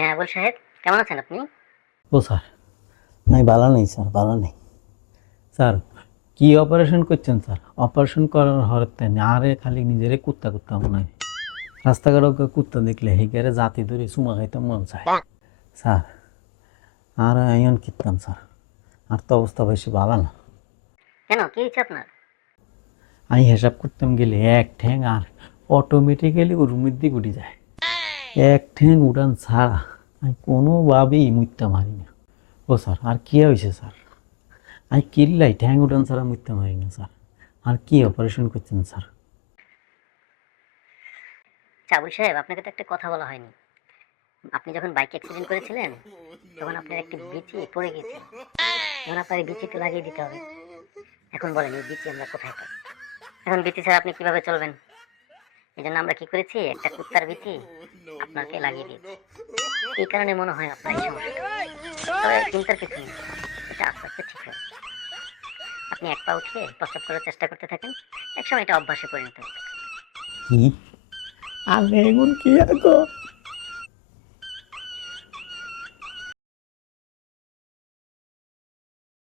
হ্যাঁ আবুল সাহেব, কেমন আছেন আপনি? ও স্যার, নাই ভালো নেই স্যার, ভালো নেই স্যার। কি অপারেশন করছেন স্যার? অপারেশন করার হরতে আরে খালি নিজেরে কুত্তা কুত্তা মনে হয়। রাস্তাঘাট কুত্তা দেখলে হেগারে জাতি ধরে চুমা খাইতে মন চায় স্যার। আর আইন কিতাম স্যার, আর তো অবস্থা বেশি ভালো না। কেন, কি হয়েছে আপনার? আমি হিসাব করতাম গেলে এক ঠ্যাং আর অটোমেটিক্যালি রুমের দিকে উঠে যায়। এক ঠ্যাং উড়ান ছাড়া আমি কোনোভাবেই মুইতে মারি না। ও স্যার, আর কি হয়েছে স্যার? আমি কিল্লাই ঠ্যাং উঠান ছাড়া মুইতে মারি না স্যার। আর কি অপারেশন করছেন স্যার? আচ্ছা আবুল সাহেব, আপনাকে তো একটা কথা বলা হয়নি। আপনি যখন বাইক অ্যাক্সিডেন্ট করেছিলেন তখন আপনার একটি বিচি পড়ে গিয়েছিল। এখন আপনার এই বিচিতে লাগিয়ে দিতে হবে। এখন বলেন, এই বিচি আমরা কোথায় পাই? এখন বিচি ছাড়া আপনি কিভাবে চলবেন? এই জন্য আমরা কি করেছি, একটা কুত্তার বিচি আপনাকে লাগিয়ে দিয়েছি। এই কারণে মনে হয় আপনার এই সমস্যাটা। তবে চিন্তার কিছু নেই, এটা আস্তে আস্তে ঠিক হবে। আপনি এক পা উঠিয়ে প্রস্রাব করার চেষ্টা করতে থাকেন, একসময় এটা অভ্যাসে পরিণত হবে। কি? আর এগুন কি আর গো?